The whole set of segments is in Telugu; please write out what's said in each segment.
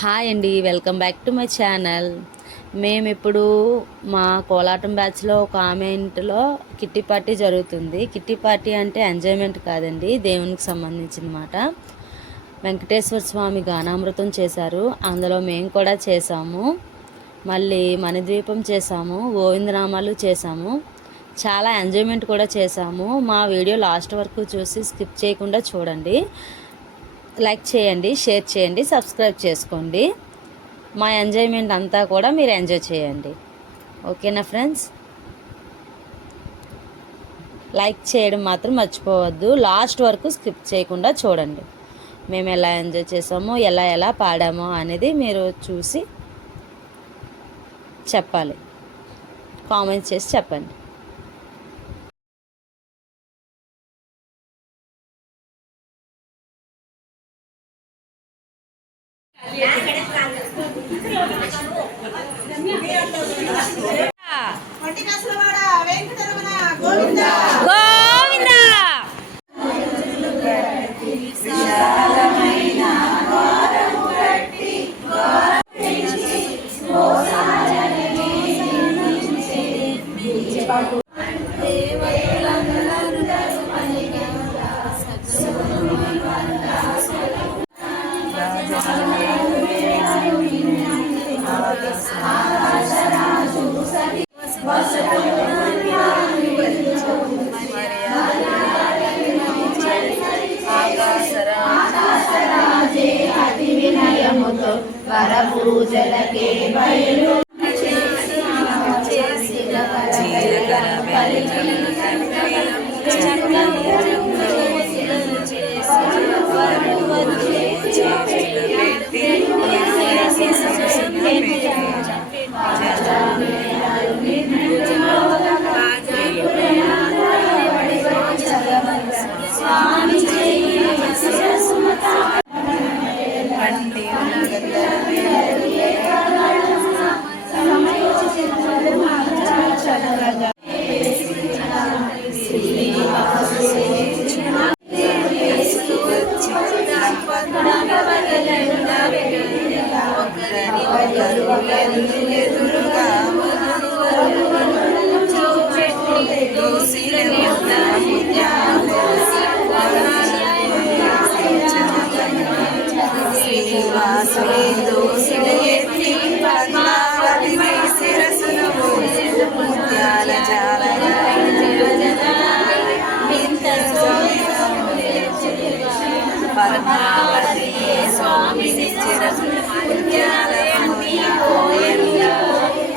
హాయ్ అండి welcome back to my channel మేము ఇప్పుడు మా కోలాటం బ్యాచ్లో ఒక ఆమె ఇంటిలో కిట్టి పార్టీ జరుగుతుంది. కిట్టి పార్టీ అంటే ఎంజాయ్మెంట్ కాదండి దేవునికి సంబంధించినమాట. వెంకటేశ్వర స్వామి గానామృతం చేశారు అందులో మేము కూడా చేసాము మళ్ళీ మణిద్వీపం చేసాము గోవిందనామాలు చేసాము చాలా ఎంజాయ్మెంట్ కూడా చేసాము మా వీడియో లాస్ట్ వరకు చూసి స్కిప్ చేయకుండా చూడండి. లైక్ చేయండి షేర్ చేయండి సబ్స్క్రైబ్ చేసుకోండి. మా ఎంజాయ్మెంట్ అంతా కూడా మీరు ఎంజాయ్ చేయండి. ఓకేనా ఫ్రెండ్స్? లైక్ చేయడం మాత్రం మర్చిపోవద్దు. లాస్ట్ వరకు స్కిప్ చేయకుండా చూడండి. మేము ఎలా ఎంజాయ్ చేసామో ఎలా ఎలా పాడామో అనేది మీరు చూసి చెప్పాలి. కామెంట్స్ చేసి చెప్పండి. Obrigada. Israel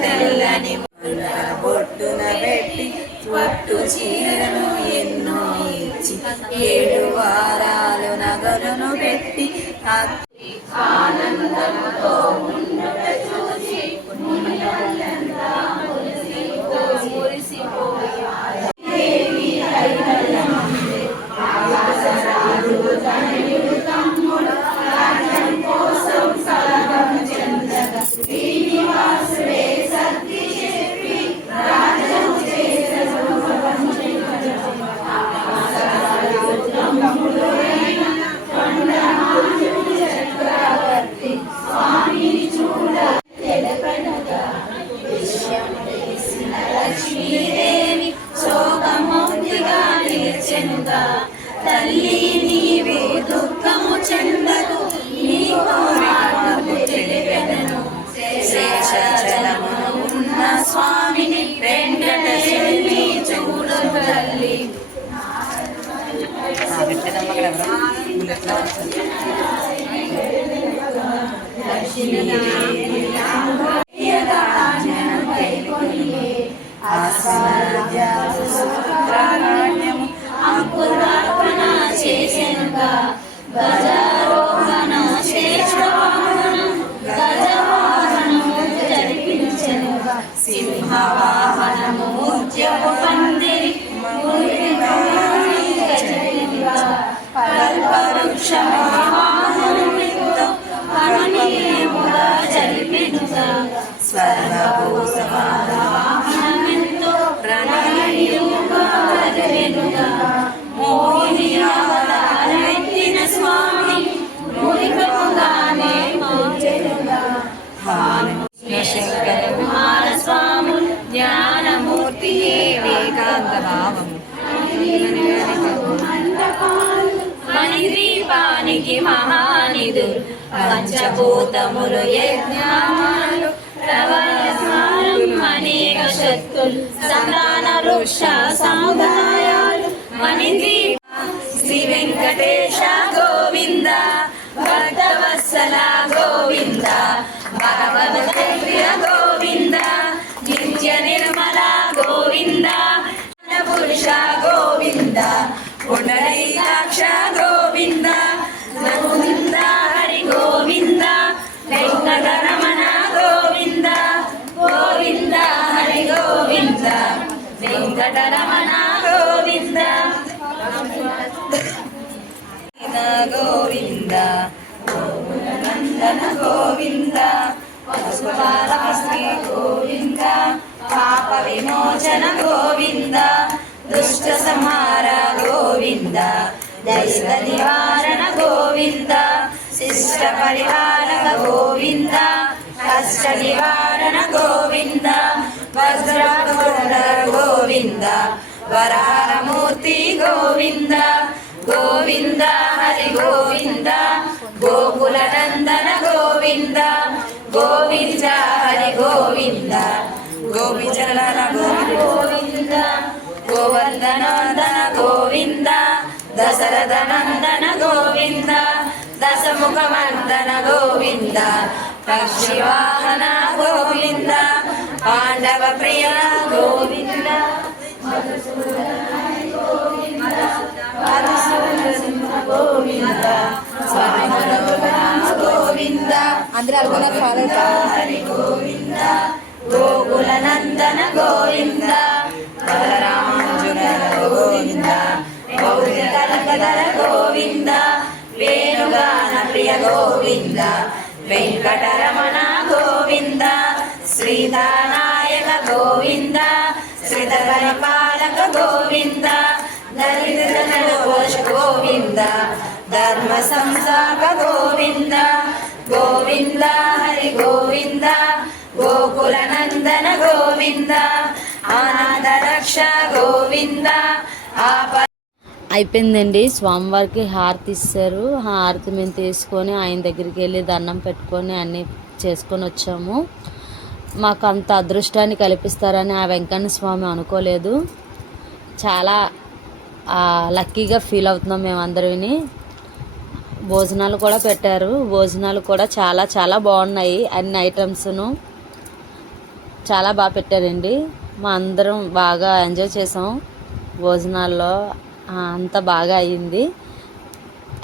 తెల్లని బొట్టున పెట్టి పొట్టు చీరను ఎన్నో ఇచ్చి ఏడు వారాలు నగలను పెట్టి അസ്മദ്യ మహానిధులు పంచభూతములు యజ్ఞాలు అనేక శక్తులు సంతాన వృక్ష సముదాయాలు మణిదీప శ్రీ వెంకటేశ్వర గోవింద నందన గోవింద పశుపాలశ్రీ గోవింద పాప విమోచన గోవింద దుష్ట సంహార గోవింద దైవ నివారణ గోవింద శిష్ట పరిహారక గోవింద కష్ట నివారణ గోవింద వజ్రకొండ గోవింద వరహరమూర్తి గోవింద గోవింద హరి గోవింద గోకుల నందన గోవింద గోవింద హరి గోవింద గోపిచరణ గోవింద గోవర్ధనందన గోవింద దశరథ నందన గోవింద దశముఖ మందన గోవింద పక్షివాహన గోవింద పాండవ ప్రియ గోవింద గోవింద గోవింద అందరూ అనుకున్న ఫాలో హరి గోవింద గోకుల నందన గోవింద బలరామాంజున గోవింద గౌరి కనకధర గోవింద వేణుగాన ప్రియ గోవింద వెంకటరమణ గోవింద శ్రీధానాయక గోవింద శ్రీధరపాలక గోవింద దరిద్ర ఘోష గోవింద ధర్మ సంసాక గోవింద గోవింద హరి గోవింద గోకుల నందన గోవింద ఆనంద రక్ష గోవింద ఆప అయిపోయిందండి. స్వామివారికి హారతి ఇస్తారు హారతి మేము తీసుకొని ఆయన దగ్గరికి వెళ్ళి దండం పెట్టుకొని అన్నీ చేసుకొని వచ్చాము. మాకు అంత అదృష్టాన్ని కల్పిస్తారని ఆ వెంకన్న స్వామి అనుకోలేదు. చాలా లక్కీగా ఫీల్ అవుతున్నాం మేము అందరిని భోజనాలు కూడా పెట్టారు. భోజనాలు కూడా చాలా చాలా బాగున్నాయి. అన్ని ఐటమ్స్ను చాలా బాగా పెట్టారండి. మా అందరం బాగా ఎంజాయ్ చేసాం భోజనాల్లో. అంత బాగా అయ్యింది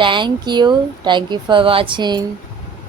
thank you. Thank you for watching.